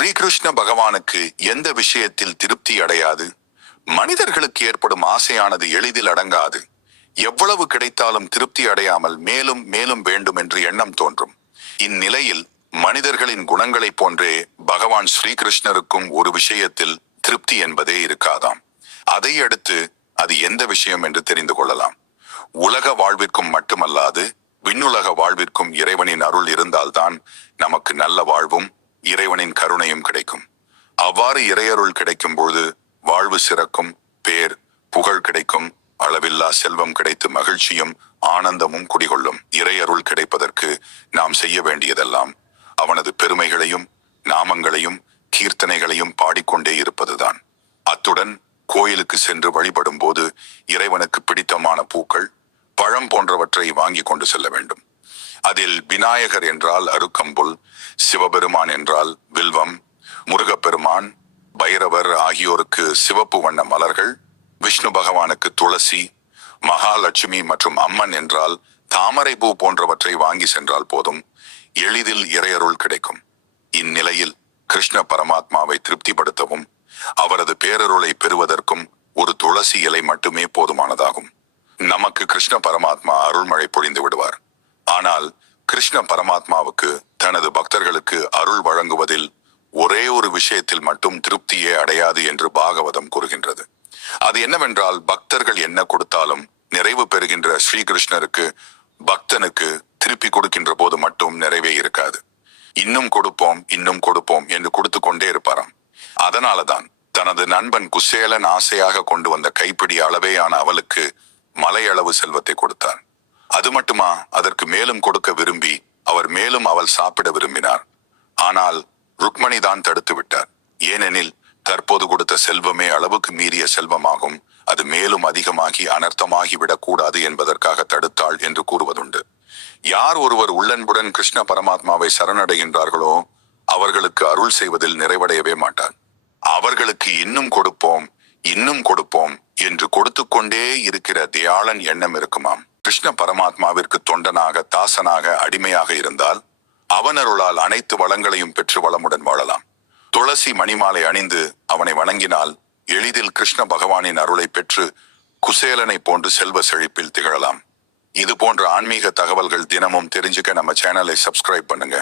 ஸ்ரீகிருஷ்ண பகவானுக்கு எந்த விஷயத்தில் திருப்தி அடையாது? மனிதர்களுக்கு ஏற்படும் ஆசையானது எளிதில் அடங்காது. எவ்வளவு கிடைத்தாலும் திருப்தி அடையாமல் மேலும் மேலும் வேண்டும் என்று எண்ணம் தோன்றும். இந்நிலையில் மனிதர்களின் குணங்களைப் போன்றே பகவான் ஸ்ரீகிருஷ்ணருக்கும் ஒரு விஷயத்தில் திருப்தி என்பதே இருக்காதாம். அதை அடுத்து அது எந்த விஷயம் என்று தெரிந்து கொள்ளலாம். உலக வாழ்விற்கும் மட்டுமல்லாது விண்ணுலக வாழ்விற்கும் இறைவனின் அருள் இருந்தால்தான் நமக்கு நல்ல வாழ்வும் இறைவனின் கருணையும் கிடைக்கும். அவ்வாறு இறையருள் கிடைக்கும் பொழுது வாழ்வு சிறக்கும், பேர் புகழ் கிடைக்கும், அளவில்லா செல்வம் கிடைத்து மகிழ்ச்சியும் ஆனந்தமும் குடிகொள்ளும். இறையருள் கிடைப்பதற்கு நாம் செய்ய வேண்டியதெல்லாம் அவனது பெருமைகளையும் நாமங்களையும் கீர்த்தனைகளையும் பாடிக்கொண்டே இருப்பதுதான். அத்துடன் கோயிலுக்கு சென்று வழிபடும் போது இறைவனுக்கு பிடித்தமான பூக்கள், பழம் போன்றவற்றை வாங்கி கொண்டு செல்ல வேண்டும். அதில் விநாயகர் என்றால் அருக்கம்புல், சிவபெருமான் என்றால் வில்வம், முருகப்பெருமான், பைரவர் ஆகியோருக்கு சிவப்பு வண்ண மலர்கள், விஷ்ணு பகவானுக்கு துளசி, மகாலட்சுமி மற்றும் அம்மன் என்றால் தாமரை பூ போன்றவற்றை வாங்கி சென்றால் போதும், எளிதில் இறையருள் கிடைக்கும். இந்நிலையில் கிருஷ்ண பரமாத்மாவை திருப்திப்படுத்தவும் அவரது பேரருளை பெறுவதற்கும் ஒரு துளசி இலை மட்டுமே போதுமானதாகும். நமக்கு கிருஷ்ண பரமாத்மா அருள்மழை பொழிந்து விடுவார். ஆனால் கிருஷ்ண பரமாத்மாவுக்கு தனது பக்தர்களுக்கு அருள் வழங்குவதில் ஒரே ஒரு விஷயத்தில் மட்டும் திருப்தியே அடையாது என்று பாகவதம் கூறுகின்றது. அது என்னவென்றால், பக்தர்கள் என்ன கொடுத்தாலும் நிறைவு பெறுகின்ற ஸ்ரீகிருஷ்ணருக்கு பக்தனுக்கு திருப்பி கொடுக்கின்ற போது மட்டும் நிறைவே இருக்காது. இன்னும் கொடுப்போம் இன்னும் கொடுப்போம் என்று கொடுத்து கொண்டே இருப்பாராம். அதனாலதான் தனது நண்பன் குசேலன் ஆசையாக கொண்டு வந்த கைப்பிடி அளவேயான அவளுக்கு மலையளவு செல்வத்தை கொடுத்தார். அது மட்டுமா, அதற்கு மேலும் கொடுக்க விரும்பி அவர் மேலும் அவள் சாப்பிட விரும்பினார். ஆனால் ருக்மணி தான் தடுத்து விட்டார். ஏனெனில் தற்போது கொடுத்த செல்வமே அளவுக்கு மீறிய செல்வமாகும், அது மேலும் அதிகமாகி அனர்த்தமாகி விடக்கூடாது என்பதற்காக தடுத்தாள் என்று கூறுவதுண்டு. யார் ஒருவர் உள்ளன்புடன் கிருஷ்ண பரமாத்மாவை சரணடைகின்றார்களோ அவர்களுக்கு அருள் செய்வதில் நிறைவடையவே மாட்டார். அவர்களுக்கு இன்னும் கொடுப்போம் இன்னும் கொடுப்போம் என்று கொடுத்து கொண்டே இருக்கிற தயாளன் எண்ணம் இருக்குமாம். கிருஷ்ண பரமாத்மாவிற்கு தொண்டனாக, தாசனாக, அடிமையாக இருந்தால் அவன் அருளால் அனைத்து வளங்களையும் பெற்று வளமுடன் வாழலாம். துளசி மணிமாலை அணிந்து அவனை வணங்கினால் எளிதில் கிருஷ்ண பகவானின் அருளை பெற்று குசேலனை போன்று செல்வ செழிப்பில் திகழலாம். இது போன்ற ஆன்மீக தகவல்கள் தினமும் தெரிஞ்சுக்க நம்ம சேனலை சப்ஸ்கிரைப் பண்ணுங்க.